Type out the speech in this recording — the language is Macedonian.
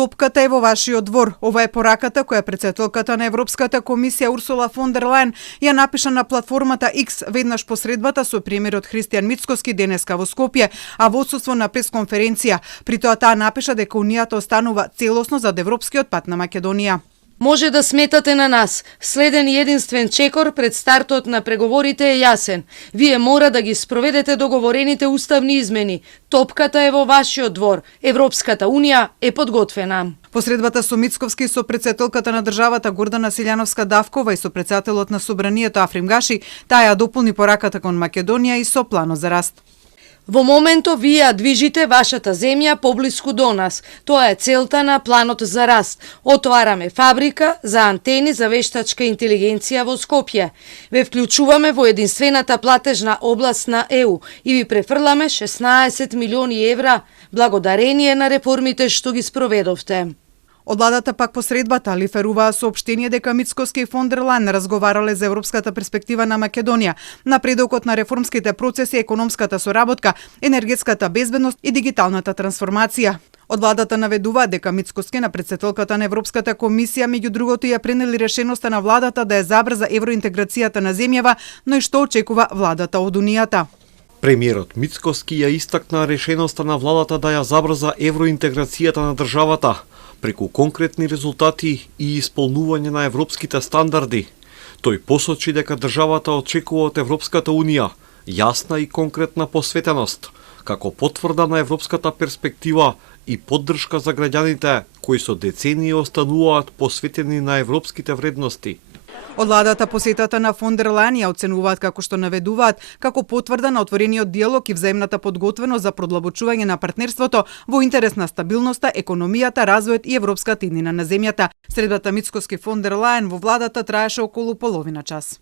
Топката е во вашиот двор. Ова е пораката која претседателката на Европската комисија Урсула фон дер Лајен ја напиша на платформата X веднаш по средбата со премиерот Христијан Мицкоски денеска во Скопје, а во отсуство на пресконференција. При тоа таа напиша дека Унијата останува целосно зад европскиот пат на Македонија. Може да сметате на нас. Следен и единствен чекор пред стартот на преговорите е јасен. Вие мора да ги спроведете договорените уставни измени. Топката е во вашиот двор. Европската Унија е подготвена. Посредбата со Мицковски со претседателката на државата Гордана Силјановска Давкова и со претседателот на Собранието Африм Гаши, таа ја дополни пораката кон Македонија и со планот за раст. Во моментов вие ја движите вашата земја поблиску до нас. Тоа е целта на планот за раст. Отвараме фабрика за антени за вештачка интелигенција во Скопје. Ве вклучуваме во единствената платежна област на ЕУ и ви префрламе 16 милиони евра благодарение на реформите што ги спроведовте. Од владата пак посредбата лиферуваа соопштение дека Мицкоски и фон дер Лајен разговарале за европската перспектива на Македонија, напредокот на реформските процеси, економската соработка, енергетската безбедност и дигиталната трансформација. Од владата наведуваат дека Мицкоски на претседателката на Европската комисија меѓу другото ја пренели решеноста на владата да ја забрза евроинтеграцијата на земјава, но и што очекува владата од Унијата. Премиерот Мицкоски ја истакна решеноста на владата да ја забрза евроинтеграцијата на државата преку конкретни резултати и исполнување на европските стандарди. Тој посочи дека државата очекува од Европската Унија јасна и конкретна посветеност, како потврда на европската перспектива и поддршка за граѓаните кои со децении остануваат посветени на европските вредности. Од владата посетата на фон дер Лајен ја оценуваат како што наведуваат како потврда на отворениот диалог и взаимната подготвеност за продлабочување на партнерството во интерес на стабилноста, економијата, развојот и европската иднина на земјата. Средбата Мицкоски фон дер Лајен во владата траеше околу половина час.